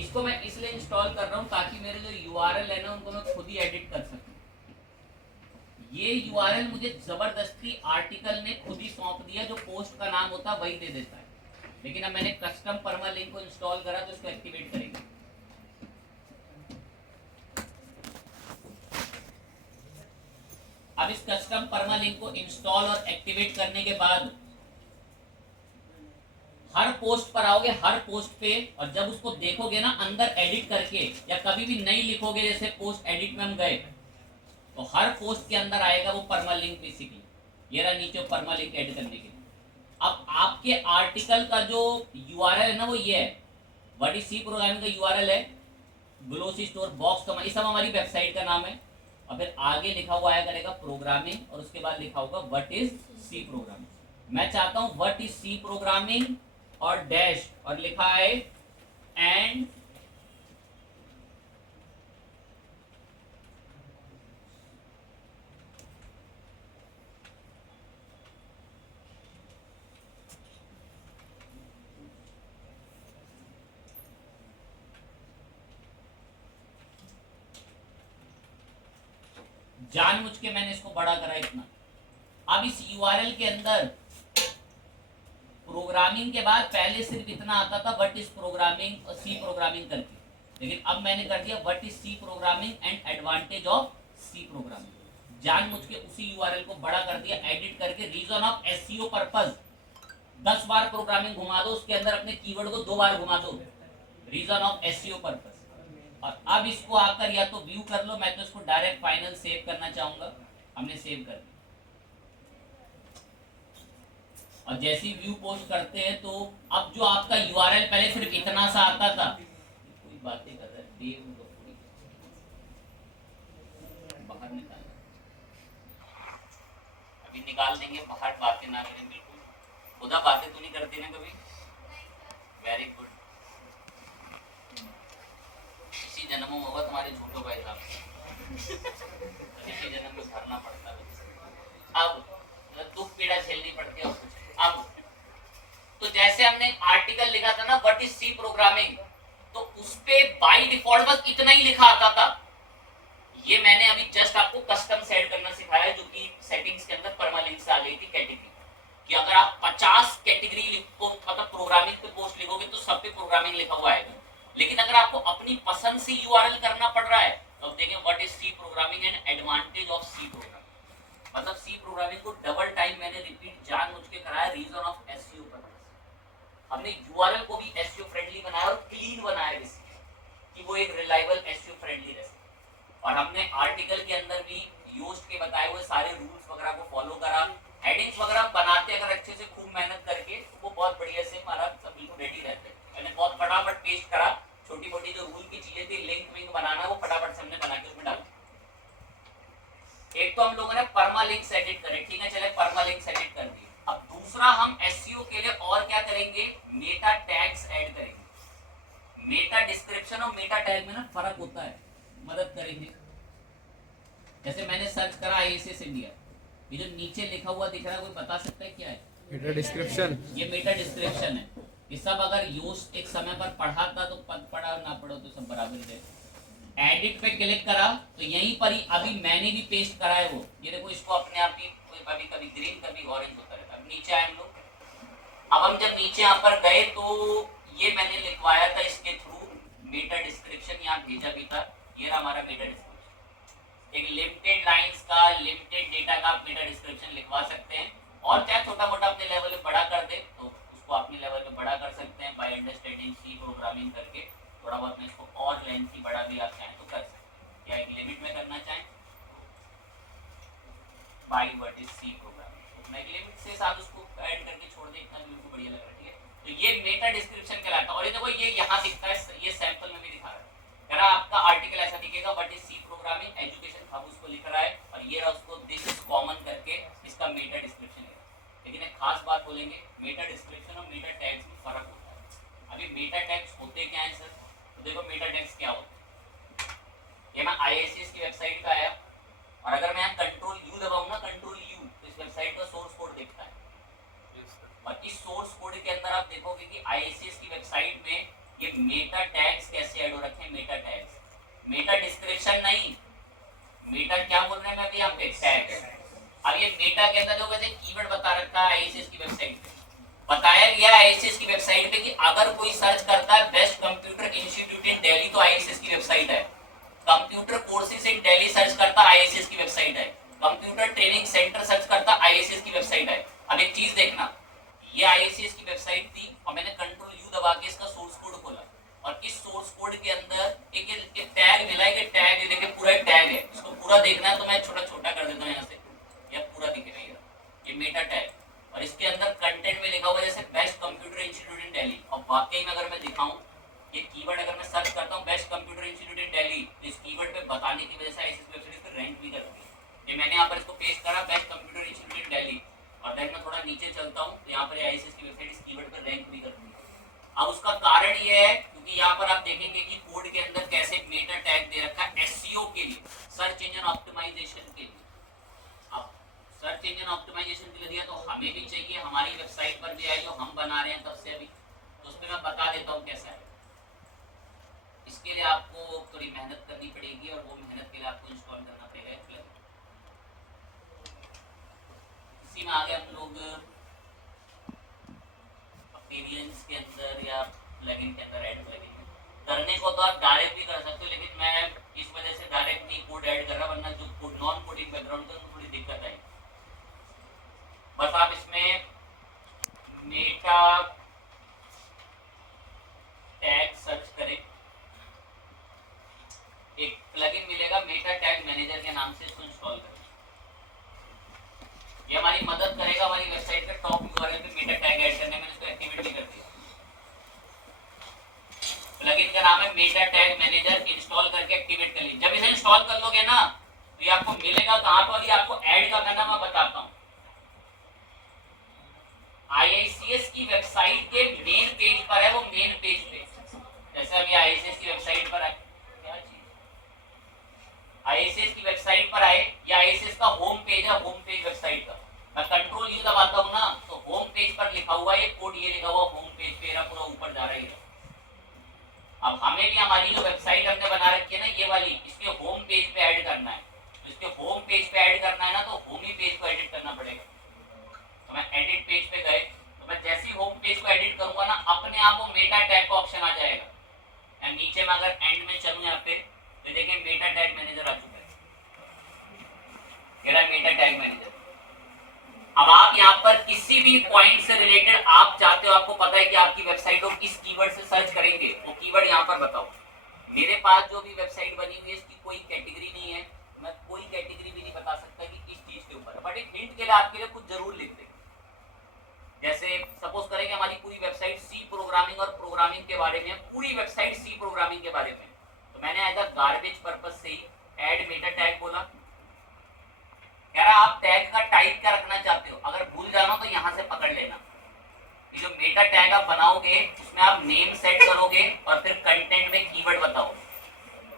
इसको मैं इसलिए इंस्टॉल कर रहा हूँ ताकि मेरे जो यूआरएल है ना उनको मैं खुद ही एडिट कर सकूँ। ये यूआरएल मुझे जबरदस्ती आर्टिकल ने खुद ही सौंप दिया, जो पोस्ट का नाम होता है वही दे देता है। लेकिन अब मैंने कस्टम परमालिंक को इंस्टॉल करा तो इसको एक्टिवेट करेंगे। अब इस कस्टम परमालिंक को इंस्टॉल और एक्टिवेट करने के बाद हर पोस्ट पर आओगे, हर पोस्ट पे, और जब उसको देखोगे ना अंदर एडिट करके, या कभी भी नहीं लिखोगे, जैसे पोस्ट एडिट में हम गए तो हर पोस्ट के अंदर आएगा वो परमालिंक बेसिकली। ये रहा नीचे परमालिंक ऐड करने के लिए। अब आपके आर्टिकल का जो यूआरएल है ना वो ये है, व्हाट इज सी प्रोग्रामिंग का यूआरएल है ग्लोसी स्टोर बॉक्स का, ये सब हमारी वेबसाइट का नाम है। और फिर आगे लिखा हुआ आया करेगा प्रोग्रामिंग, और उसके बाद लिखा होगा व्हाट इज सी प्रोग्रामिंग। मैं चाहता हूं व्हाट इज सी प्रोग्रामिंग और डैश, और लिखा है एंड जानबूझ के मैंने इसको बड़ा करा इतना। अब इस यूआरएल के अंदर प्रोग्रामिंग के बाद पहले सिर्फ इतना आता था व्हाट इज प्रोग्रामिंग और सी प्रोग्रामिंग करके, लेकिन अब मैंने कर दिया what is C programming and advantage of C programming. जानबूझ के उसी यूआरएल को बड़ा कर दिया एडिट करके। रीजन ऑफ एसईओ पर्पस, 10 बार प्रोग्रामिंग घुमा दो, उसके अंदर अपने कीवर्ड को 2 बार घुमा दो, रीजन ऑफ एसईओ पर्पस। और अब इसको आकर या तो व्यू कर लो, मैं तो इसको डायरेक्ट फाइनल सेव करना चाहूंगा। हमने सेव कर दिया, और जैसे ही व्यू पोस्ट करते हैं तो अब जो आपका यूआरएल पहले सिर्फ इतना सा आता था, कोई बातें कर रहा है, बाहर निकाल, अभी निकाल देंगे बाहर, बातें ना करें बिल्कुल। खुदा बातें तो नहीं करती ना कभी? वेरी गुड, इसी जन्म में होगा तुम्हारे झूठों का हिसाब, इसी जन्म में भरना पड़ता है। अब दुख पीड़ा झेलनी पड़ती है। अब तो जैसे हमने आर्टिकल लिखा था ना व्हाट इज सी प्रोग्रामिंग, तो उस पे बाय डिफॉल्ट बस इतना ही लिखा आता था। ये मैंने अभी जस्ट आपको कस्टम सेट करना सिखाया, जो कि सेटिंग्स के अंदर परमालिंक से आ गई थी कैटेगरी, कि अगर आप 50 कैटेगरी लिखो, मतलब प्रोग्रामिंग पे पोस्ट लिखोगे तो सब पे प्रोग्रामिंग लिखा हुआ आएगा। लेकिन अगर आपको अपनी पसंद से यूआरएल करना पड़ रहा है तो अब देखें what is C programming and advantage of C programming. मतलब सी प्रोग्रामिंग को डबल टाइम मैंने रिपीट जानबूझ के कराया, रीजन ऑफ एसईओ पर्पस। हमने यूआरएल को भी एसईओ फ्रेंडली बनाया और क्लीन बनाया कि वो एक रिलायबल एसईओ फ्रेंडली रहे। और हमने आर्टिकल के अंदर भी यूज्ड के बताए हुए सारे रूल्स वगैरह को फॉलो करा। हेडिंग्स वगैरह बनाते अगर अच्छे से खूब मेहनत करके तो वो बहुत बढ़िया से हमारा सब बिल्कुल रेडी रहते। मैंने बहुत फटाफट पेस्ट करा, छोटी मोटी जो रूल की चीजें थी, लिंक विंक बनाना, वो फटाफट से हमने बना के उसमें डाला। एक तो हम लोगों ने परमालिंक्स एडिट करे, ठीक है, चले परमालिंक्स एडिट कर दिए। अब दूसरा हम एसईओ के लिए और क्या करेंगे, मेटा टैग्स ऐड करेंगे। मेटा डिस्क्रिप्शन और मेटा टैग में ना फर्क होता है, मदद करेंगे। जैसे मैंने सर्च करा आईएसएस इंडिया, ये जो नीचे लिखा हुआ दिख रहा है, कोई बता सकता है क्या है? Meta description. ये मेटा डिस्क्रिप्शन है। ये सब अगर यूज एक समय पर पढ़ा था तो पढ़ा, ना पढ़ो तो सब बराबर है। एडिट पे क्लिक करा तो यहीं पर ही अभी मैंने भी पेस्ट करा है वो, ये देखो, इसको अपने आप ही कभी कभी ग्रीन कभी ऑरेंज होता रहता है। नीचे आए हम लोग, अब हम जब नीचे यहाँ पर गए तो ये मैंने लिखवाया था इसके थ्रू मेटा डिस्क्रिप्शन, यहाँ भेजा भी था। ये रहा हमारा मेटा डिस्क्रिप्शन। एक लिमिटेड लाइंस का, लिमिटेड डेटा का आप मेटा डिस्क्रिप्शन लिखवा सकते हैं, और चाहे छोटा मोटा अपने लेवल पे बड़ा कर दे तो उसको अपने लेवल पे बड़ा कर सकते हैं बाय अंडरस्टैंडिंग सी प्रोग्रामिंग करके। थोड़ा बहुत में इसको और लेंथी बड़ा भी आप चाहें तो कर सकते हैं, या एक लिमिट में करना चाहें by what is C programming, तो मैं एक लिमिट से साथ उसको ऐड करके छोड़ दे, इतना भी उनको बढ़िया लग रहा है। ठीक है, तो ये मेटा डिस्क्रिप्शन कहलाता है। और ये देखो, ये यहाँ दिखता है, ये सैंपल में भी दिखा रहा है। कह रहा आपका आर्टिकल ऐसा दिखेगा, what is C programming education hub उसको लिख रहा है, और ये रहा उसको दिस इज कॉमन करके इसका मेटा डिस्क्रिप्शन है। लेकिन एक खास बात बोलेंगे, मेटा डिस्क्रिप्शन और मेटा टैग्स में फर्क होता है। अभी मेटा टैग्स होते क्या है सर, तो देखो मेटा टैग्स क्या होता है। ये मैं आईएसएस की वेबसाइट का आया, और अगर मैं कंट्रोल यू दबाऊं ना, कंट्रोल यू, तो इस वेबसाइट का सोर्स कोड दिखता है। और इस सोर्स कोड के अंदर आप देखोगे कि आईएसएस की वेबसाइट में ये मेटा टैग्स कैसे कहता जो वैसे कीवर्ड बता रखा है आईएसएस की वेबसाइट पे, बताया गया आईएसएस की वेबसाइट पे कि अगर कोई सर्च करता है best computer institute in Delhi तो आईएसएस की वेबसाइट है, computer courses in Delhi search करता आईएसएस की वेबसाइट है, कंप्यूटर ट्रेनिंग सेंटर सर्च करता आईएसएस की वेबसाइट है। अब एक चीज देखना, ये आईएसएस की वेबसाइट थी और मैंने कंट्रोल यू दबा के इसका सोर्स कोड खोला और इस सोर्स कोड के अंदर एक टैग मिला है कि टैग देखिए पूरा टैग है, इसको पूरा देखना है तो मैं छोटा छोटा कर देता हूँ यहाँ से, यह पूरा दिखेगा ये मेटा टैग और इसके अंदर कंटेंट में लिखा हुआ जैसे best computer institute in Delhi और वाकई में अगर मैं दिखाऊं ये कीवर्ड अगर मैं सर्च करता हूँ best computer institute in Delhi तो इस कीवर्ड पे बताने की वजह से आईएसएस वेबसाइट पे रैंक भी करती है। ये मैंने यहाँ पर इसको पेस्ट करा best computer institute in Delhi और देन मैं थोड़ा नीचे चलता हूँ तो यहाँ पर आईएसएस की वेबसाइट इस कीवर्ड पर रैंक भी करती है। अब उसका कारण ये है क्योंकि यहाँ पर आप देखेंगे कि कोड के अंदर कैसे मेटा टैग दे रखा है एसईओ के लिए, सर्च इंजन ऑप्टिमाइजेशन के लिए। अब सर्च इंजन ऑप्टिमाइजेशन के लिए दिया तो हमें भी चाहिए, हमारी वेबसाइट पर भी आए जो हम बना रहे हैं तब से अभी, तो उसमें मैं बता देता हूँ कैसा है। इसके लिए आपको थोड़ी मेहनत करनी पड़ेगी और वो मेहनत के लिए आपको इंस्टॉल करना पड़ेगा एक प्लगइन। इसी में आगे हम लोग एक्सपीरियंस के अंदर या प्लगइन के अंदर ऐड करेंगे। करने को तो आप डायरेक्ट भी कर सकते हो लेकिन मैं इस वजह से डायरेक्ट नहीं कोड ऐड कर रहा, वरना जो कोड नॉन कोडिंग बैकग्राउंड का थोड़ी दिक्कत आएगी। बस आप इसमें मेटा टैग सर्च करें, एक प्लगइन मिलेगा मेटा टैग मैनेजर के नाम से, इसको इंस्टॉल करें। ये हमारी मदद करेगा हमारी वेबसाइट के टॉप यूआरएल पे मेटा टैग ऐड करने में, इसको एक्टिवेट भी कर दिया। प्लगइन का नाम है मेटा टैग मैनेजर, इंस्टॉल करके एक्टिवेट कर लीजिए। जब इसे इंस्टॉल कर लोगे ना तो ये आपको मिलेगा कहां पर, ये आपको ऐड का करना मैं बताता हूं। आईआईसीएस की वेबसाइट के मेन पेज पर है, वो मेन पेज पे, जैसे अभी आईआईसीएस की वेबसाइट पर है, आईएसएस की वेबसाइट पर आए, या आईएसएस का होम पेज है, होम पेज वेबसाइट का, मैं कंट्रोल यू दबाता हूं ना तो होम पेज पर लिखा हुआ ये कोड, ये लिखा हुआ होम पेज पे पूरा ऊपर जा रहा है। अब हमें भी हमारी जो वेबसाइट हमने बना रखी है ना ये वाली, इसके होम पेज पे ऐड करना है, तो इसके होम पेज पे ऐड करना है ना तो होम ही पेज को एडिट करना पड़ेगा। तो मैं एडिट पेज पे गए तो मैं जैसे ही होम पेज को एडिट करूंगा ना अपने आप वो मेटा टैग का ऑप्शन आ जाएगा। मैं नीचे में अगर एंड में चलूं यहाँ पे तो देखिए मेटा टैग मैनेजर आ चुका है, मेरा मेटा टैग मैनेजर। अब आप यहाँ पर किसी भी पॉइंट से रिलेटेड आप चाहते हो, आपको पता है कि आपकी वेबसाइट को किस कीवर्ड से सर्च करेंगे, वो कीवर्ड यहाँ पर बताओ। मेरे पास जो भी वेबसाइट बनी हुई है इसकी कोई कैटेगरी नहीं है, मैं कोई कैटेगरी भी नहीं बता सकता कि किस चीज के ऊपर, बट एक हिंट के लिए आपके लिए कुछ जरूर लिख देंगे। जैसे सपोज करेंगे हमारी पूरी वेबसाइट सी प्रोग्रामिंग और प्रोग्रामिंग के बारे में, पूरी वेबसाइट सी प्रोग्रामिंग के बारे में, तो मैंने एज अ गार्बेज पर्पस से ही ऐड मेटा टैग बोला। कह रहा आप टैग का टाइप क्या रखना चाहते हो, अगर भूल जाना तो यहाँ से पकड़ लेना। ये जो मेटा टैग आप बनाओगे उसमें आप नेम सेट करोगे और फिर कंटेंट में कीवर्ड बताओ।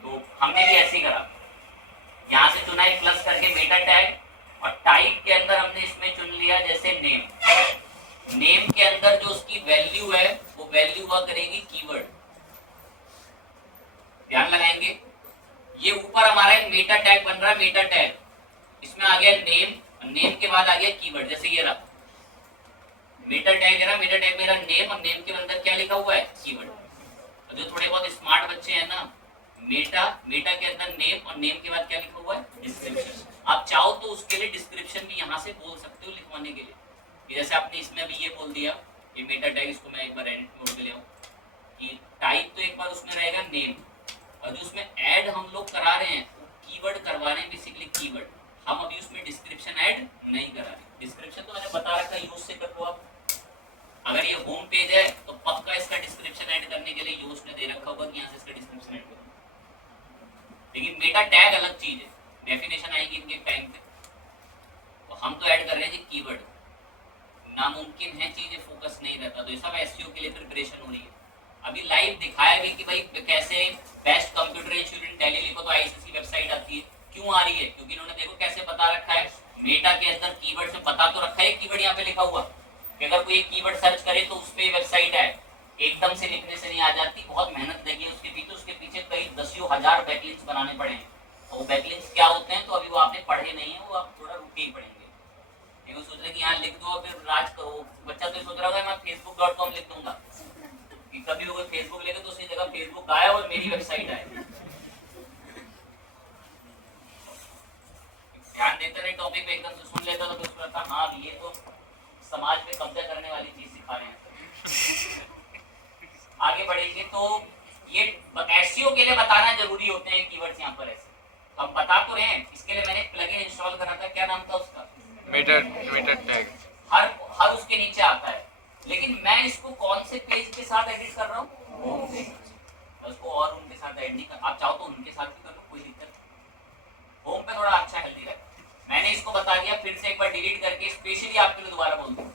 तो हमने भी ऐसे ही करा, यहाँ से चुना एक प्लस करके मेटा टैग और टाइप के अंदर हमने इसमें चुन लिया जैसे नेम। नेम के अंदर जो उसकी वैल्यू है वो वैल्यू हुआ करेगी कीवर्ड, ध्यान लगाएंगे। ये ऊपर हमारा एक मेटा टैग बन रहा है, मेटा टैग, इसमें आ गया नेम, नेम के बाद आ गया कीवर्ड, जैसे ये रहा मेटा टैग है ना, मेटा टैग मेरा नेम और नेम के अंदर क्या लिखा हुआ है कीवर्ड। तो जो थोड़े बहुत स्मार्ट बच्चे हैं ना, मेटा के अंदर नेम और नेम के बाद क्या लिखा हुआ है डिस्क्रिप्शन। आप चाहो तो उसके लिए डिस्क्रिप्शन भी यहाँ से बोल सकते हो लिखवाने के लिए, जैसे आपने इसमें अभी ये बोल दिया ये मेटा टैग, इसको मैं एक बार एडिट मोड पे ले आऊं कि टाइप तो एक बार उसमें रहेगा नेम, और जो उसमें ऐड हम लोग करा रहे हैं वो कीवर्ड करवा रहे हैं, बेसिकली कीवर्ड। हम अभी उसमें डिस्क्रिप्शन ऐड नहीं करा रहे, डिस्क्रिप्शन तो मैंने बता रखा है यूज से कर लो आप। अगर ये होम पेज है तो पक्का इसका डिस्क्रिप्शन ऐड करने के लिए यूज ने दे रखा होगा कि यहाँ से इसका डिस्क्रिप्शन ऐड करो। लेकिन मेटा टैग अलग चीज है, डेफिनेशन आएगी इनके टाइम पे, तो हम तो ऐड कर रहे हैं जी कीवर्ड। नामुमकिन है चीजें फोकस नहीं रहता, तो ये सब एसईओ के लिए प्रिपरेशन हो रही है। अभी लाइव दिखाया भी कि भाई कैसे best computer institute in Delhi लिखो तो आईएसएस की वेबसाइट आती है। क्यों आ रही है, क्योंकि इन्होंने देखो कैसे बता रखा है, मेटा के अंदर कीवर्ड से बता तो रखा है, कीवर्ड यहाँ पे लिखा हुआ कि अगर कोई एक कीवर्ड सर्च करे तो उस पे वेबसाइट है। एकदम से लिखने से नहीं आ जाती, बहुत मेहनत लगी है उसके पीछे कई दसियों हजार बैकलिंक्स बनाने पड़े हैं। वो बैकलिंक्स क्या होते हैं तो अभी वो आपने पढ़े नहीं है, वो आप थोड़ा रुक के ही पढ़ेंगे, सोच रहे कि यहाँ लिख दो और फिर राज करो। बच्चा तो सोच रहा होगा मैं facebook.com लिख दूंगा कि कभी लोग फेसबुक लेके तो उसकी जगह फेसबुक आए और मेरी वेबसाइट आए। ध्यान देते नहीं टॉपिक पे, एकदम से सुन लेता तो उसको लगता हाँ ये तो समाज पे कब्जा करने वाली चीज सिखा रहे हैं। आगे बढ़ेंगे तो ये एसईओ के लिए बताना जरूरी होते हैं कीवर्ड्स यहाँ पर ऐसे हम बता तो रहे हैं। इसके लिए मैंने प्लगइन इंस्टॉल करा था, क्या नाम था उसका, मेटा टैग। हर उसके नीचे आता है, लेकिन मैं इसको कौन से पेज के साथ एडिट कर रहा हूँ, उसको और उनके साथ एड नहीं कर, आप चाहो तो उनके साथ भी कर लो, कोई दिक्कत नहीं। होम पे थोड़ा अच्छा हेल्दी रहे। मैंने इसको बता दिया, फिर से एक बार डिलीट करके स्पेशली आपके लिए दोबारा बोल दूँ।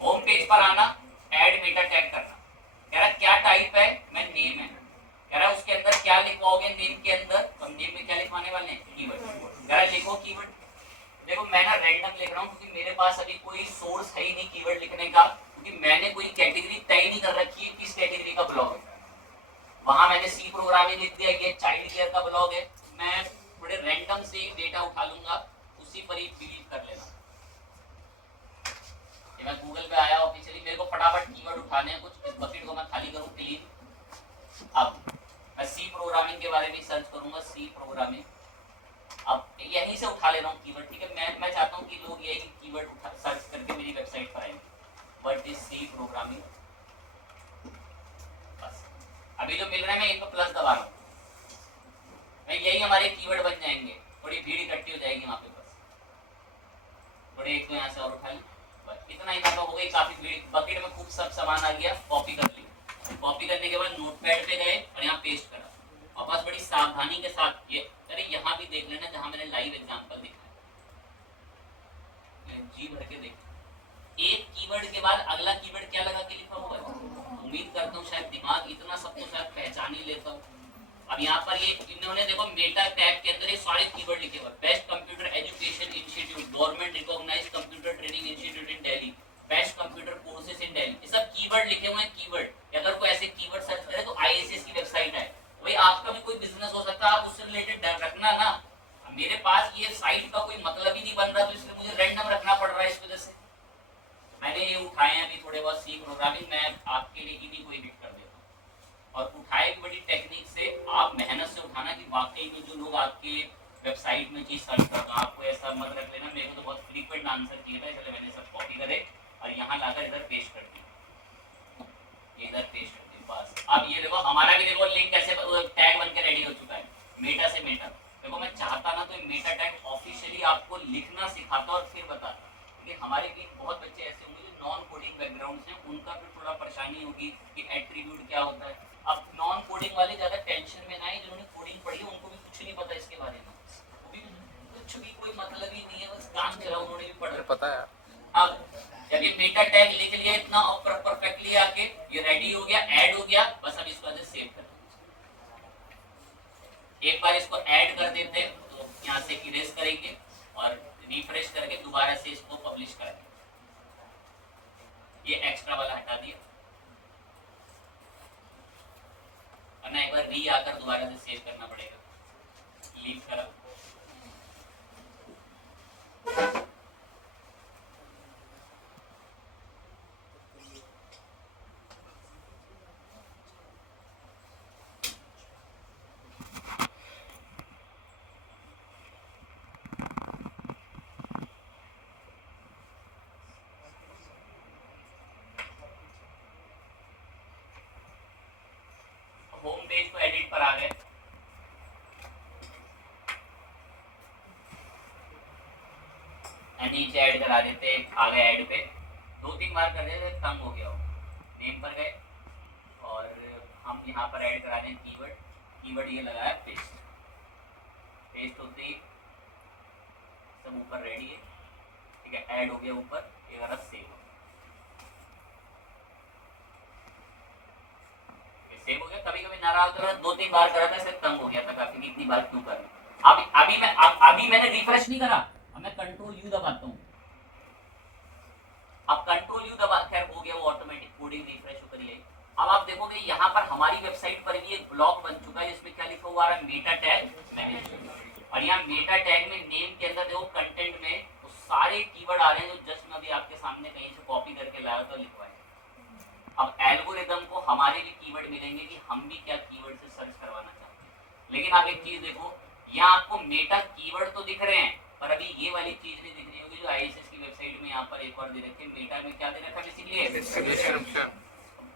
होम पेज पर आना, ऐड मेटा टैग करना, कह रहा क्या टाइप है, मैं नेम है, कह रहा उसके अंदर क्या लिखवाओगे, नेम के अंदर हम नेम में क्या लिखवाने वाले हैं, कीवर्ड, कह रहा लिखो कीवर्ड। देखो मैं ना रैंडम लिख रहा हूँ क्योंकि मेरे पास अभी कोई सोर्स है ही नहीं कीवर्ड लिखने का, क्योंकि मैंने कोई कैटेगरी तय नहीं कर रखी है किस कैटेगरी का ब्लॉग है। वहां मैंने सी प्रोग्रामिंग लिख दिया, ये चाइल्ड केयर का ब्लॉग है, मैं थोड़े रैंडम से डेटा उठा लूंगा, उसी पर ही बिलीव कर लेना। ये मैं गूगल पे आया ऑफिशियली, मेरे को फटाफट कीवर्ड उठाने हैं कुछ, इस बकेट को मैं खाली करूं क्लीन। अब मैं सी प्रोग्रामिंग के बारे में सर्च करूंगा, सी प्रोग्रामिंग, अब यहीं से उठा ले रहा हूँ कीवर्ड, ठीक है। मैं चाहता हूँ कि लोग यही कीवर्ड उठा सर्च करके मेरी वेबसाइट पर आएंगे, व्हाट इज सी प्रोग्रामिंग। बस अभी जो मिल रहा है मैं इनको प्लस दबा रहा हूँ, मैं यही हमारे कीवर्ड बन जाएंगे, थोड़ी भीड़ इकट्ठी हो जाएगी वहाँ पे। बस थोड़े एक तो यहाँ से और उठा ली, बस इतना ही था, हो गई काफी भीड़। बकेट में खूब सब सामान आ गया, कॉपी कर ली, कॉपी करने के बाद नोटपैड पे गए और यहाँ पेस्ट करा, और बस बड़ी सावधानी के साथ ये, अरे यहाँ भी देख लेना जहाँ मैंने लाइव एग्जांपल दिखाया, जी भर के देख, एक कीवर्ड के बाद अगला कीवर्ड क्या लगा के लिखा होगा, उम्मीद करता हूँ शायद दिमाग इतना सब तो शायद पहचान ही लेता हूँ। अब यहाँ पर ये इन्होंने देखो मेटा टैग के अंदर ये सारे कीवर्ड लिखे हुए, best computer education institute, government recognized computer training institute in Delhi, best computer courses in Delhi, ये सब कीवर्ड लिखे हुए हैं। कीवर्ड अगर कोई ऐसे कीवर्ड सर्च करे तो आईएसएस की वेबसाइट है, भाई आपका भी कोई बिजनेस हो सकता है, आप उससे रिलेटेड रखना ना। मेरे पास ये साइट का कोई मतलब ही नहीं बन रहा, तो इसलिए मुझे रैंडम रखना पड़ रहा है, इस वजह से मैंने ये उठाए हैं अभी थोड़े बहुत सी प्रोग्रामिंग, मैं आपके लिए इन्हीं को एडिट कर देता हूँ, और उठाए भी बड़ी टेक्निक से, आप मेहनत से उठाना कि वाकई में जो लोग आपके वेबसाइट में चीज सर्च करते हैं, आपको ऐसा मत रख लेना मेरे को तो बहुत फ्रीक्वेंट आंसर चाहिए था, इसलिए मैंने सब कॉपी करे और यहाँ लाकर इधर पेस्ट कर दी, ये इधर पेस्ट कर दी। बस अब ये देखो हमारा भी देखो लिंक कैसे टैग बन के रेडी हो चुका है, मेटा से मेटा। देखो मैं चाहता ना तो मेटा टैग ऑफिशियली आपको लिखना सिखाता और फिर बताता, क्योंकि हमारे भी बहुत बच्चे ऐसे होंगे जो नॉन कोडिंग बैकग्राउंड से, उनका फिर थोड़ा परेशानी होगी कि एट्रीब्यूट क्या होता है। अब नॉन कोडिंग वाले ज्यादा टेंशन में ना आए, जिन्होंने कोडिंग पढ़ी है उनको भी कुछ नहीं पता इसके बारे में, कुछ भी कोई मतलब ही नहीं है, बस काम चला, उन्होंने भी पढ़ा पता है। अब जब ये मेटा टैग लिख लिया इतना परफेक्टली आके, ये रेडी हो गया, ऐड हो गया, बस अब इसको सेव कर दीजिए। एक बार इसको ऐड कर देते हैं तो यहाँ से इरेज करेंगे और रिफ्रेश करके दोबारा से इसको पब्लिश करेंगे, ये एक्स्ट्रा वाला हटा दिया, और एक बार री आकर दोबारा से सेव करना पड़ेगा, लीव करा। होम पेज को एडिट पर आ गए, नीचे ऐड करा देते, आ गए ऐड पे, 2-3 बार कर देते, तंग हो गया हो। नेम पर गए और हम यहाँ पर ऐड करा दें कीवर्ड, कीवर्ड ये लगाया पेस्ट, पेस्ट होते ही सब ऊपर रेडी है, ठीक है, ऐड हो गया ऊपर, ये वाला सेव सेव हो गया। कभी कभी नाराज होता है, 2-3 बार करा था, सिर्फ तंग हो गया था काफी कि इतनी बार क्यों कर रहा। अभी मैंने रिफ्रेश नहीं करा, अब मैं कंट्रोल यू दबाता हूँ, अब कंट्रोल यू दबा, खैर हो गया वो ऑटोमेटिक कोडिंग रिफ्रेश होकर ही आई। अब आप देखोगे यहाँ पर हमारी वेबसाइट पर भी एक ब्लॉक बन चुका है जिसमें क्या लिखा हुआ है, मेटा टैग मैनेजर, और यहाँ मेटा टैग में नेम के अंदर देखो कंटेंट में सारे कीवर्ड आ रहे हैं जो जस्ट मैं अभी आपके सामने कहीं से कॉपी करके लाया तो लिखवाए। अब एल्गोरिदम को हमारे भी कीवर्ड मिलेंगे कि हम भी क्या कीवर्ड से सर्च करवाना चाहते हैं। लेकिन आप एक चीज देखो, यहाँ आपको मेटा कीवर्ड तो दिख रहे हैं, पर अभी ये वाली चीज नहीं दिख रही होगी जो आईएसएस की वेबसाइट में यहाँ पर एक और दे रखी है। मेटा में क्या दे रखा है बेसिकली? डिस्क्रिप्शन।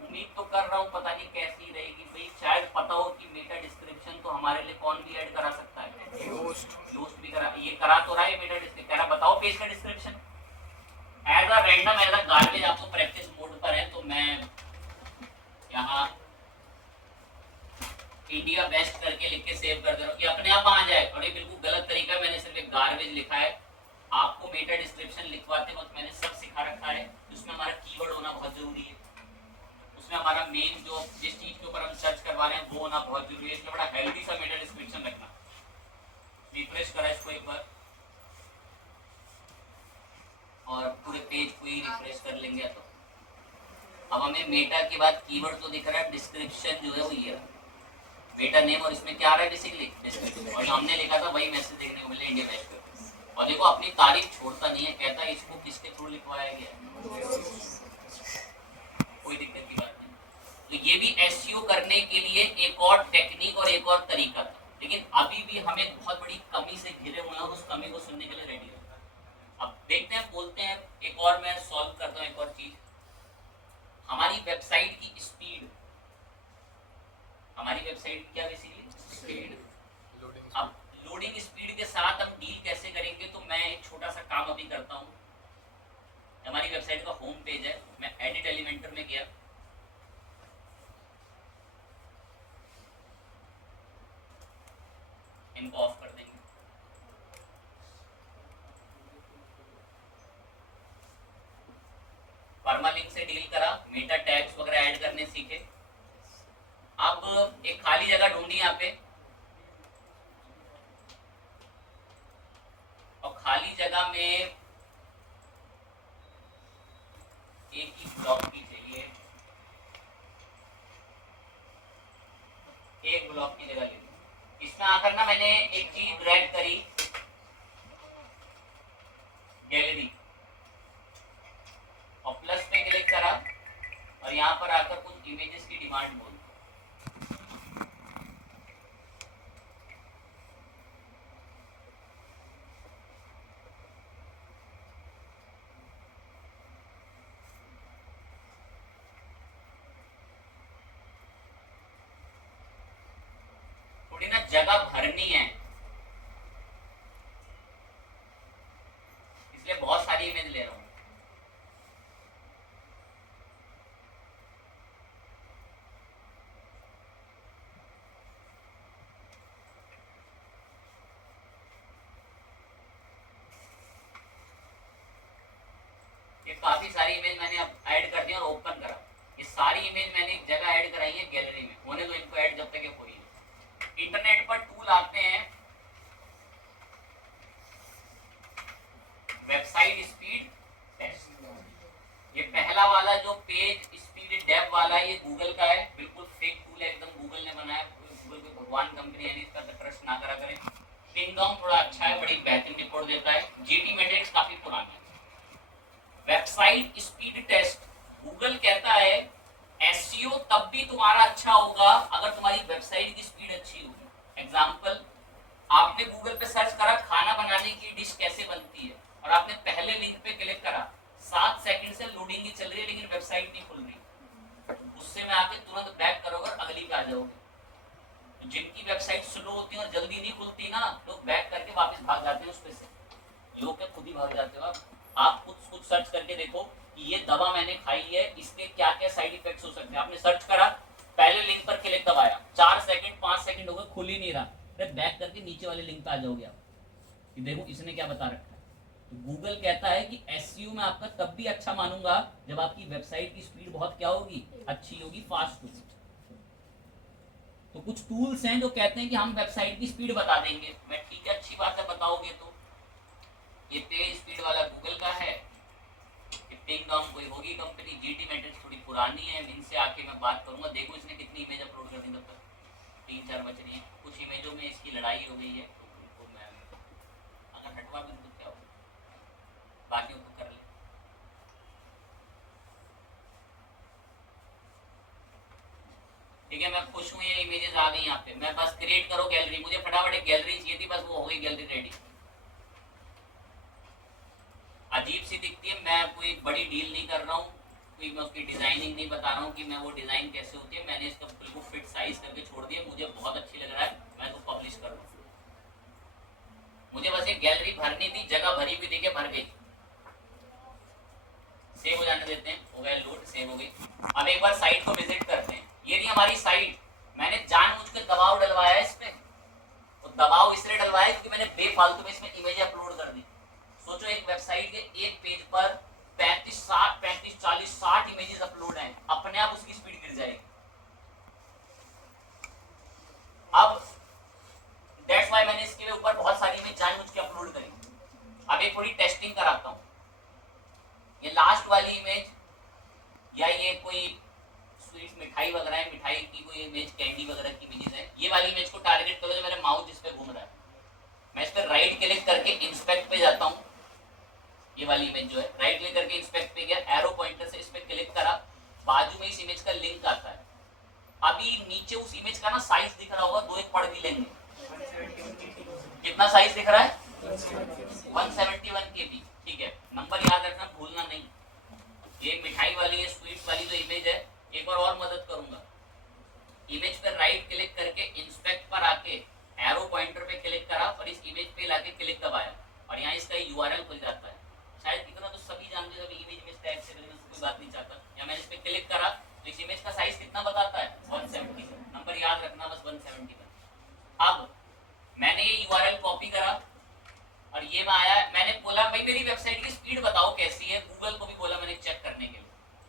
उम्मीद तो कर रहा हूँ, पता नहीं कैसी रहेगी भाई, शायद पता हो कि मेटा डिस्क्रिप्शन तो हमारे लिए कौन भी ऐड करा सकता है? योस्ट भी करा, ये करा तो रहा है मेटा डिस्क्रिप्शन। कह रहा बताओ पेज का description as a random as a garbage. आपको प्रैक्टिस मोड पर है तो मैं यहाँ इंडिया बेस्ट करके लिख के सेव कर दे रहा हूँ कि अपने आप आ जाए। और ये बिल्कुल गलत तरीका है, मैंने सिर्फ एक गार्बेज लिखा है। आपको मेटा डिस्क्रिप्शन लिखवाते वक्त मैंने सब सिखा रखा है। उसमें हमारा कीवर्ड होना बहुत जरूरी है, उसमें हमारा मेन जो जिस चीज के ऊपर हम सर्च करवा रहे हैं वो होना बहुत जरूरी है। इसलिए बड़ा हेल्दी सा मेटा डिस्क्रिप्शन रखना। रिफ्रेश करा इसको एक बार और पूरे पेज को ही रिफ्रेश कर लेंगे। तो अब हमें मेटा के बाद कीवर्ड तो दिख रहा है, डिस्क्रिप्शन जो है वो ये मेटा नेम, और इसमें क्या आ रहा है बेसिकली डिस्क्रिप्शन। और जो हमने लिखा था वही मैसेज देखने को मिला इंडिया बेस्ट पे। और देखो अपनी तारीफ छोड़ता नहीं है, कहता है इसको किसके थ्रू लिखवाया गया, कोई दिक्कत की बात नहीं। तो ये भी एसईओ करने के लिए एक और टेक्निक और एक और तरीका था, लेकिन अभी भी हमें बहुत बड़ी कमी से घिरे हुए हैं और उस कमी को सुनने के लिए रेडी हो। अब देखते हैं, बोलते हैं एक और मैं सॉल्व करता हूँ एक और चीज। हमारी वेबसाइट की स्पीड, हमारी वेबसाइट की क्या बेसिकली स्पीड। अब लोडिंग स्पीड के साथ हम डील कैसे करेंगे, तो मैं एक छोटा सा काम अभी करता हूँ। हमारी वेबसाइट का होम पेज है, मैं एडिट एलिमेंटर में गया, इनको ऑफ कर देंगे। परमालिंक से डील करा, मेटा टैग्स वगैरह ऐड करने सीखे। अब एक खाली जगह ढूंढी यहाँ पे, और खाली जगह में एक ही ब्लॉक की चाहिए, एक ब्लॉक की जगह ली। इसमें आकर ना मैंने एक चीज ड्रैग करी, गैलरी, और प्लस पे क्लिक करा और यहाँ पर आकर कुछ इमेजेस की डिमांड बोल। थोड़ी ना जगह भरनी है, इसलिए बहुत सारी इमेज ले रहा हूँ। ये काफी सारी इमेज मैंने अब ऐड कर दी और ओपन करा। ये सारी इमेज मैंने एक जगह ऐड कराई है गैलरी में, होने दो इनको ऐड जब तक ये हो रही है। इंटरनेट पर टूल आते हैं, वेबसाइट स्पीड टेस्ट। ये पहला वाला जो पेज स्पीड डेव वाला, ये गूगल का है, बिल्कुल फेक टूल है एकदम, गूगल ने बनाया। गूगल को भगवान कंपनी है, इसका तो ट्रस्ट ना करा करें। पिंगडॉम थोड़ा अच्छा है, बड़ी बेहतरीन रिपोर्ट देता है। जीटी मैट्रिक्स काफी पुराना है। वेबसाइट स्पीड टेस्ट, गूगल कहता है एसईओ तब भी तुम्हारा अच्छा होगा अगर तुम्हारी वेबसाइट की स्पीड अच्छी होगी। एग्जांपल, आपने गूगल पे सर्च करा खाना बनाने की डिश कैसे बनती है, और आपने पहले लिंक पे क्लिक करा, 7 सेकंड से लोडिंग ही चल रही है लेकिन वेबसाइट नहीं खुल रही। उससे में आके तुरंत बैक करोगे, अगली पे आ जाओगे। जिनकी वेबसाइट स्लो होती है और जल्दी नहीं खुलती ना, लोग बैक करके वापस भाग जाते हैं उस पे से। लोग खुद ही भाग जाते हो। आप कुछ सर्च करके देखो कि ये दवा मैंने खाई है, इसके क्या क्या साइड इफेक्ट्स हो सकते हैं। आपने सर्च करा, पहले लिंक पर क्लिक दबाया, 4 सेकंड 5 सेकंड हो गए, खुल ही नहीं रहा, फिर बैक करके नीचे वाले लिंक पे आ जाओगे आप कि देखो इसने क्या बता रखा है। तो गूगल कहता है कि एसईओ में आपका तब भी अच्छा मानूंगा जब आपकी वेबसाइट की स्पीड बहुत क्या होगी, अच्छी होगी, फास्ट होगी। तो कुछ टूल्स हैं जो कहते हैं कि हम वेबसाइट की स्पीड बता देंगे। मैं ठीक है, अच्छी बात है, बताओगे तो। ये पेज स्पीड वाला गूगल का है, पिंगडॉम कोई होगी कंपनी, जीटी मैट्रिक्स थोड़ी पुरानी है, इनसे आके मैं बात करूंगा। देखो इसने कितनी इमेज अपलोड कर दी, तब तक 3-4 बच रही है। कुछ इमेजों में इसकी लड़ाई हो गई है, तो मैं अगर हटवा भी तो क्या होगा। बाकी तो कर ले। ठीक है, मैं खुश हूँ, ये इमेजेस आ गई यहाँ पे। मैं बस क्रिएट करो गैलरी, मुझे फटाफट एक गैलरी चाहिए थी, बस वो हो गई गैलरी रेडी। अजीब सी दिखती है, मैं कोई बड़ी डील नहीं कर रहा हूँ, कोई मैं उसकी डिजाइनिंग नहीं बता रहा हूँ कि मैं वो डिजाइन कैसे होती है। मैंने इसका बिल्कुल फिट साइज करके छोड़ दिया, मुझे बहुत अच्छी लग रहा है, मैं तो पब्लिश कर रहा हूँ। मुझे बस एक गैलरी भरनी थी, जगह भरी हुई देखिए भर गई। सेव हो जाने देते हैं, हो गया लोड, सेव हो गई। अब एक बार साइट को विजिट करते हैं। ये थी हमारी साइट, मैंने जानबूझ के दबाव डलवाया है इसमें, तो दबाव इसलिए डलवाया क्योंकि मैंने बेफालतू में इसमें इमेज अपलोड कर दी। सोचो एक वेबसाइट के एक पेज पर 35 40 60 इमेजेस अपलोड हैं, अपने आप उसकी स्पीड गिर जाएगी। अब दैट्स व्हाई मैंने इसके ऊपर बहुत सारी इमेज जानबूझ के अपलोड करी। अब एक थोड़ी टेस्टिंग कराता हूँ। ये लास्ट वाली इमेज या ये कोई स्वीट मिठाई वगैरह है, मिठाई की कोई इमेज, कैंडी वगैरह की इमेजेस है। ये वाली इमेज को टारगेट करो जो मेरा माउस जिस पे घूम रहा है, मैं इस पर राइट क्लिक करके इंस्पेक्ट पे जाता हूँ। ये वाली इमेज जो है, राइट क्लिक करके इंस्पेक्ट पे गया, एरो पॉइंटर से इस पे क्लिक करा, बाजू में इस इमेज का लिंक आता है। अभी नीचे उस इमेज का ना साइज दिख रहा होगा, 2 एक पढ़ भी लेंगे। कितना साइज दिख रहा है? 171 KB। ठीक है, नंबर याद रखना, भूलना नहीं। ये मिठाई वाली है, स्वीट वाली जो इमेज है, एक बार और मदद करूंगा। इमेज पर राइट क्लिक करके इंस्पेक्ट पर आके एरो पॉइंटर पे क्लिक करा और इस इमेज पे लाके क्लिक दबाया और यहाँ इसका यूआरएल खुल जाता है। शायद इतना तो सभी जानते हैं, इमेज में टैग से कोई बात नहीं चाहता। या मैंने इस पे क्लिक करा तो इस इमेज का साइज कितना बताता है? 170। नंबर याद रखना बस, 170। अब मैंने ये यूआरएल कॉपी करा और ये में आया, मैंने बोला भाई मेरी वेबसाइट की स्पीड बताओ कैसी है। गूगल को भी बोला मैंने चेक करने के लिए।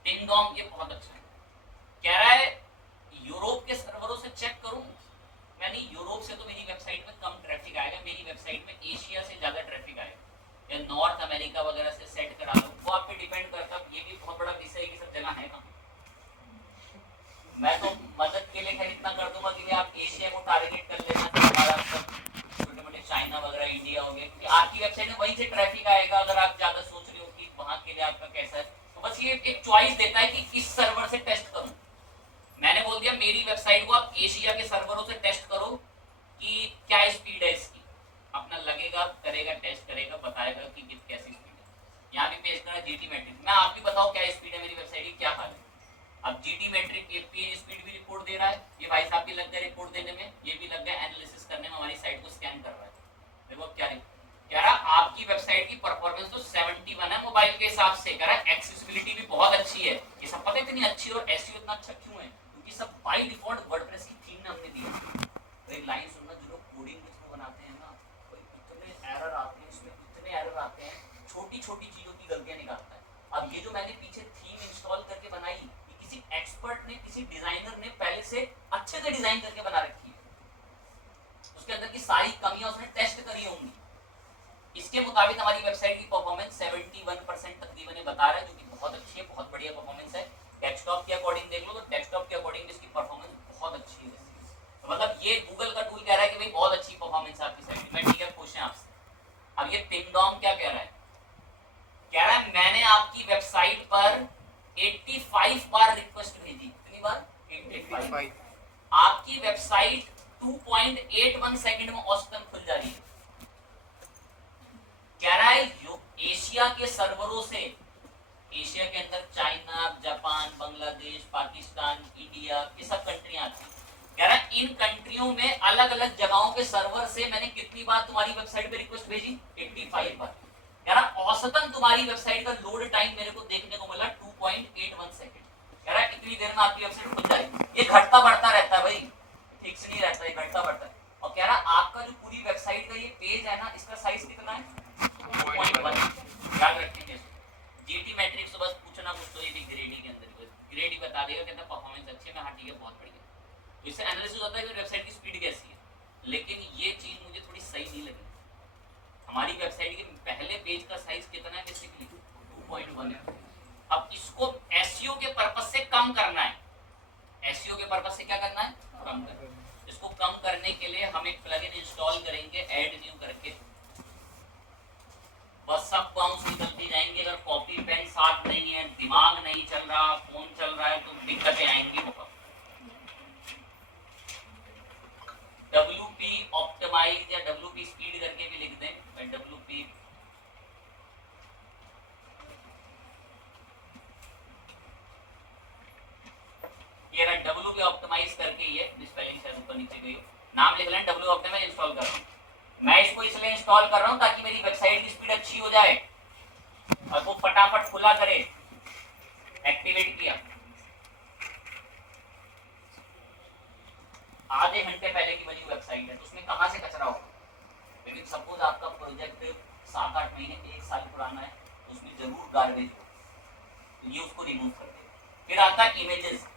टिंगडॉम ये बहुत अच्छा है, कह रहा है यूरोप के सर्वरों से चेक करूं। मैंने यूरोप से तो मेरी वेबसाइट में कम ट्रैफिक आएगा, मेरी वेबसाइट में एशिया से ज्यादा ट्रैफिक आएगा, या नॉर्थ अमेरिका वगैरह से सेट करा लो, वो आप पे डिपेंड करता है। ये भी बहुत बड़ा विषय है कि सब जगह है ना। मैं तो मदद के लिए खैर इतना कर दूंगा कि आप एशिया को टारगेट कर लेना, तो हमारा छोटे मोटे चाइना वगैरह, इंडिया हो गया, क्योंकि आपकी वेबसाइट में वहीं से ट्रैफिक आएगा। अगर आप ज्यादा सोच रहे हो कि वहां के लिए आपका कैसा है, तो बस ये एक चॉइस देता है कि किस सर्वर से टेस्ट करूं। मैंने बोल दिया मेरी वेबसाइट को आप एशिया के सर्वरों से टेस्ट करो कि क्या स्पीड है इसकी। अपना लगेगा, करेगा, टेस्ट करेगा, बताएगा कि कैसी स्पीड है। यहाँ भी पेस्ट करना जीटी मैट्रिक। मैं आप भी बताओ क्या स्पीड है मेरी वेबसाइट की, क्या हाल है। अब जीटी मैट्रिक पेज स्पीड भी रिपोर्ट दे रहा है, ये भाई साहब भी लग गए रिपोर्ट देने में, ये भी लग गया एनालिसिस करने में, हमारी साइट को स्कैन कर रहा है। देखो क्या कह रहा, आपकी वेबसाइट की परफॉर्मेंस तो 71 है मोबाइल के हिसाब से। कह रहा है एक्सेसिबिलिटी भी बहुत अच्छी है। ये सब पता है इतनी अच्छी और एसईओ इतना अच्छा क्यों है? क्योंकि सब बाय डिफॉल्ट वर्डप्रेस की थीम में हमने दी है। एक लाइन सुनना, जो लोग कोडिंग के थ्रू बनाते हैं ना, तो इतने एरर आते हैं इसमें, इतने एरर आते हैं, छोटी छोटी चीजों की गलतियां निकालता है। अब ये जो मैंने पीछे थीम इंस्टॉल करके बनाई, ये किसी एक्सपर्ट ने, किसी डिजाइनर ने पहले से अच्छे से डिजाइन करके बना रखी है। उसके अंदर की सारी कमियां उसने टेस्ट करी होंगी। इसके मुताबिक हमारी वेबसाइट की परफॉर्मेंस 71% तकरीबन बता रहा है, जो कि बहुत अच्छी है, बहुत बढ़िया परफॉर्मेंस है। डेस्कटॉप के अकॉर्डिंग देख लो तो डेस्कटॉप के अकॉर्डिंग इसकी परफॉर्मेंस बहुत अच्छी है। तो मतलब ये गूगल का टूल कह रहा है कि भाई बहुत अच्छी परफॉर्मेंस है आपकी साइट में। ठीक है, पूछें आपसे। अब ये टिंगडॉम क्या कह रहा है? कह रहा है मैंने आपकी वेबसाइट पर 85 बार रिक्वेस्ट भेजी। कितनी बार? 85। आपकी वेबसाइट 2.81 सेकंड में औसतन खुल जा रही है। कह रहा है एशिया के सर्वरों से, एशिया के अंदर China, Japan, Bangladesh, Pakistan, India, ये सब कंट्रियां आती हैं। कह रहा है इन कंट्रियों में अलग अलग जगहों के सर्वर से मैंने कितनी बार तुम्हारी वेबसाइट पे रिक्वेस्ट भेजी? 85 बार। कह रहा औसतन तुम्हारी वेबसाइट का लोड टाइम मेरे को देखने को मिला 2.81 सेकंड। कह रहा है इतनी देर में आपकी वेबसाइट खुल जाएगी। ये घटता बढ़ता रहता है भाई, फिक्स नहीं रहता, ये घटता बढ़ता है। और कह रहा आपका जो पूरी वेबसाइट का ये पेज है ना, इसका साइज कितना है? 2.1। याद रखेंगे। जीटी मैट्रिक्स तो बस पूछना कुछ तो ये भी ग्रेडी के अंदर ग्रेड ही बता देगा, कहता परफॉर्मेंस अच्छी है, मैं हाँ ठीक है बहुत बढ़िया। तो इससे एनालिसिस होता है कि वेबसाइट की स्पीड कैसी है। लेकिन ये चीज मुझे थोड़ी सही नहीं लगी। हमारी वेबसाइट के पहले पेज का साइज कितना है? बेसिकली 2.1 है। अब इसको एसईओ के पर्पस से कम करना है। एसईओ के पर्पस से क्या करना है? कम करना है। इसको कम करने के लिए हम एक प्लगइन इंस्टॉल करेंगे ऐड न्यू करके, बस सब बाउंस निकलती जाएंगे। अगर कॉपी पेन साथ नहीं है, दिमाग नहीं चल रहा, फोन चल रहा है, तो दिक्कतें आएंगी बहुत। WP ऑप्टिमाइज या WP स्पीड करके भी लिख दें, मैं WP ये ना WP ऑप्टिमाइज करके ये स्पेलिंग शायद ऊपर नीचे गई हो, नाम लिख लें WP ऑप्टिमाइज, इंस्टॉल कर रहा हूँ मैं इसको, इसलिए इंस्टॉल कर रहा हूँ ताकि मेरी वेबसाइट की स्पीड अच्छी हो जाए और वो फटाफट खुला करे। एक्टिवेट किया, आधे घंटे पहले की बनी वेबसाइट है, तो उसमें कहां से कचरा होगा। लेकिन सपोज आपका प्रोजेक्ट 7-8 महीने 1 साल पुराना है, उसमें जरूर गार्बेज हो, ये उसको रिमूव कर देगा। फिर आता है इमेजेस।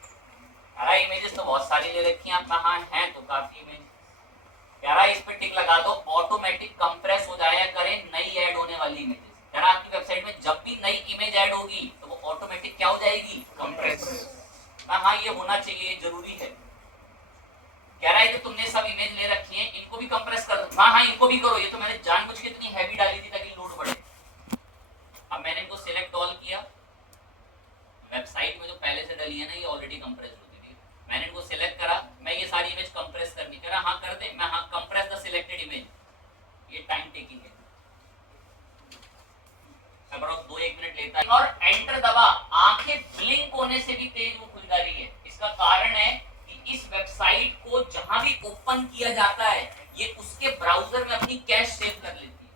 अरे इमेजेस तो बहुत सारी ले रखी हैं, आप कहाँ हैं तो काफी इमेज, यार इस पे टिक लगा दो, ऑटोमेटिक कंप्रेस हो जाया करे नई ऐड होने वाली इमेजेस। यार आपकी वेबसाइट में जब भी नई इमेज ऐड होगी तो वो ऑटोमेटिक क्या हो जाएगी, कंप्रेस। हाँ ये होना चाहिए, ये जरूरी है। कह रहा है कि तुमने सब इमेज ले रखी है, इनको भी कंप्रेस कर दो। हाँ इनको भी करो, ये तो मैंने जानबूझ के इतनी हैवी डाली थी ताकि लोड बढ़े। अब मैंने इनको सिलेक्ट ऑल किया, वेबसाइट में जो पहले से डली है ना ये ऑलरेडी कंप्रेस होती थी, मैंने इनको सिलेक्ट करा, मैं ये सारी इमेज कंप्रेस करनी, कह रहा हाँ कर दे, मैं हाँ कंप्रेस द सिलेक्टेड इमेज, ये टाइम टेकिंग है, अबाउट 2-1 मिनट लेता है। और एंटर दबा, आंखें ब्लिंक होने से भी तेज वो खुल जा रही है। इसका कारण है कि इस वेबसाइट को जहां भी ओपन किया जाता है ये उसके ब्राउजर में अपनी कैश सेव कर लेती है।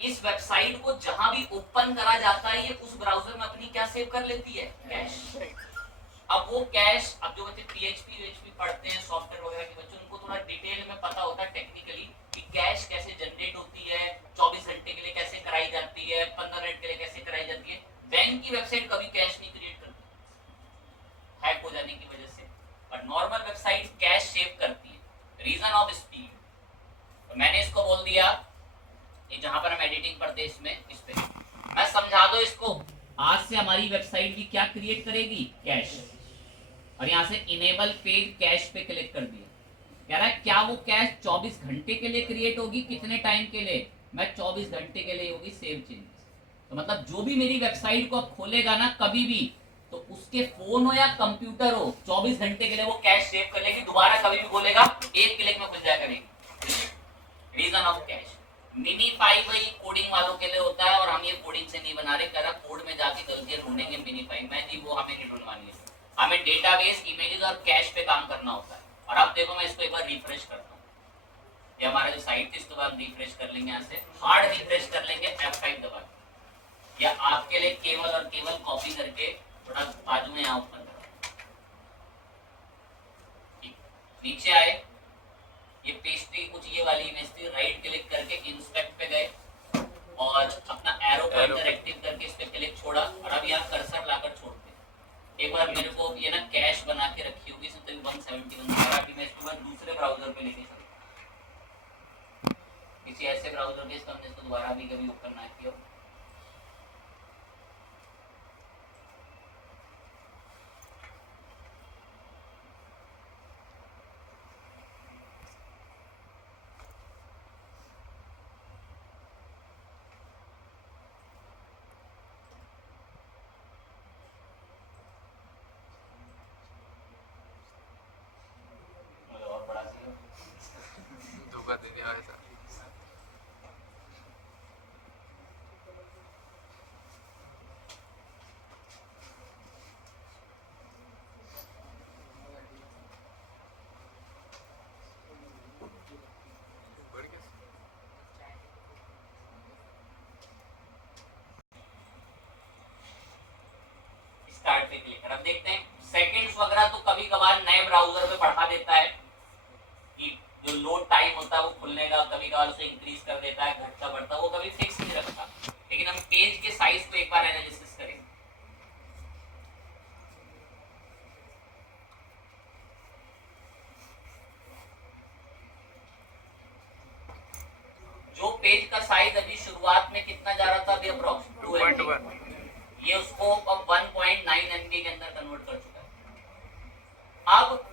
इस वेबसाइट को जहां भी ओपन करा जाता है ये उस ब्राउजर में अपनी क्या सेव कर लेती है, कैश। अब वो कैश, अब जो बच्चे PHP पढ़ते हैं सॉफ्टवेयर वगैरह के बच्चे, उनको थोड़ा डिटेल में पता होता है टेक्निकली कि कैश कैसे जनरेट होती है, 24 घंटे के लिए कैसे कराई जाती है, 15 मिनट के लिए कैसे कराई जाती है। बैंक की वेबसाइट कभी कैश नहीं क्रिएट करती हैक हो जाने की वजह से, but normal website cash save करती है, रीजन ऑफ स्पीड। तो मैंने इसको बोल दिया, ये जहां पर हम एडिटिंग पढ़ते इसमें, इस पे मैं समझा दो इसको, आज से हमारी वेबसाइट की क्या क्रिएट करेगी, कैश। और यहाँ से इनेबल पेड कैश पे क्लिक कर दिया। कह रहा है क्या वो कैश 24 घंटे के लिए क्रिएट होगी, कितने टाइम के लिए, मैं 24 घंटे के लिए होगी, सेव चेंजेस। तो मतलब जो भी मेरी वेबसाइट को अब खोलेगा ना कभी भी, तो उसके फोन हो या कंप्यूटर हो, 24 घंटे के लिए वो कैश सेव कर लेगी, दोबारा कभी भी बोलेगा एक क्लिक में खुल जाया करेगी। Reason of cache. मिनीफाई वही कोडिंग वालों के लिए होता है, और हम ये कोडिंग से नहीं बना रहे, कह रहा कोड में जाके गलतियां ढूंढेंगे मिनीफाई में, जी वो हमें नहीं ढूंढवानी है, हमें डेटाबेस, इमेजेस और कैश पे काम करना होता है। और अब देखो मैं इसको एक बार रिफ्रेश करता हूँ, ये हमारा जो साइट थी इसको बाद रिफ्रेश कर लेंगे, यहाँ से हार्ड रिफ्रेश कर लेंगे F5 दबा के, या आपके लिए केवल और केवल कॉपी करके थोड़ा बाजू में यहाँ ओपन करो, नीचे आए, ये पेस्ट्री कुछ ये वाली इमेज थी, राइट क्लिक करके इंस्पेक्ट पे गए और अपना एरो पॉइंटर एक्टिव करके इस पे क्लिक छोड़ा, और अब यहाँ कर्सर लाकर छोड़ते। एक बार मेरे को ये ना कैश बना के रखी होगी इसमें, 171 अभी मैं इसको दूसरे ब्राउजर पे लेके चलूँ, किसी ऐसे ब्राउजर के हमने इसको दोबारा भी कभी ओपन ना किया। धोखा दे दिया ऐसा। स्टार्ट पे क्लिक कर, अब देखते हैं सेकंड्स वगैरह तो कभी कभार नए ब्राउजर पे बढ़ा देता है कि जो लोड टाइम होता है वो खुलने का, कभी कभार उसे इंक्रीज कर देता है, घटता बढ़ता, वो कभी फिक्स नहीं रखता। लेकिन हम पेज के साइज को एक बार एनालिसिस करेंगे। जो पेज का साइज अभी शुरुआत में कितना जा रहा था, अभी अप्रोक्स 2 MB, ये उसको अब 1.9 MB के अंदर कन्वर्ट कर चुका है। अब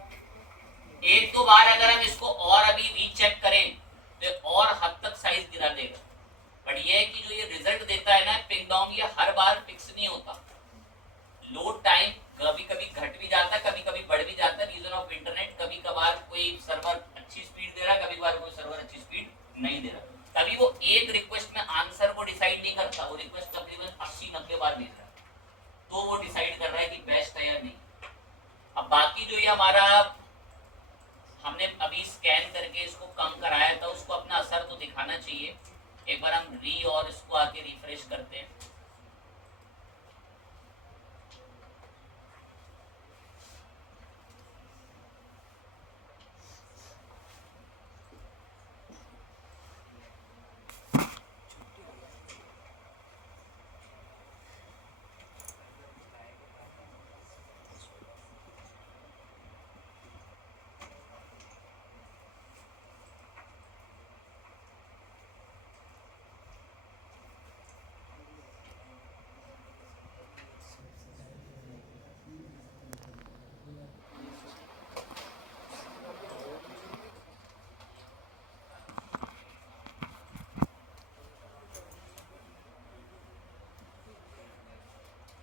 एक दो बार अगर हम इसको और अभी रीचेक करें तो और हद तक साइज गिरा देगा, बट ये है कि बढ़ भी जाता है रीजन ऑफ इंटरनेट। कभी कभार कोई सर्वर अच्छी स्पीड दे रहा है, कभी कभार कोई सर्वर अच्छी स्पीड नहीं दे रहा। कभी वो एक रिक्वेस्ट में आंसर को डिसाइड नहीं करता, वो रिक्वेस्ट तकरीबन 80-90 बार भेज रहा है, तो वो डिसाइड कर रहा है कि बेस्ट है या नहीं। अब बाकी जो ये हमारा हमने अभी स्कैन करके इसको कम कराया था, उसको अपना असर तो दिखाना चाहिए। एक बार हम और इसको आके रिफ्रेश करते हैं।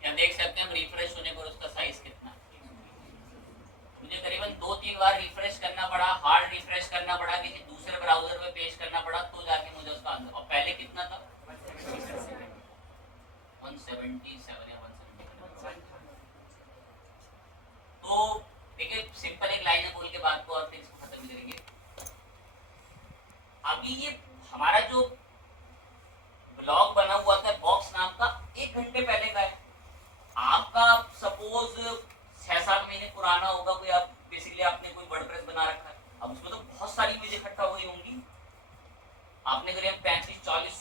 यहाँ देख सकते हैं हम रिफ्रेश होने पर उसका साइज कितना है। मुझे करीबन 2-3 बार रिफ्रेश करना पड़ा, हार्ड रिफ्रेश करना पड़ा, किसी दूसरे ब्राउजर में पेश करना पड़ा, तो जाके मुझे उसका आंसर। और पहले कितना था 177 या 177। तो देखिए सिंपल एक लाइन है बोल के बात को और फिर इसको खत्म करेंगे। अभी ये हमारा जो ब्लॉग बना हुआ था बॉक्स नाम का 1 घंटे पहले का है। आपका सपोज 6-7 महीने पुराना होगा कोई, आप बेसिकली आपने कोई वर्डप्रेस बना रखा है, अब उसमें तो बहुत सारी इमेज इकट्ठा हो गई होंगी, आपने करीब 35-40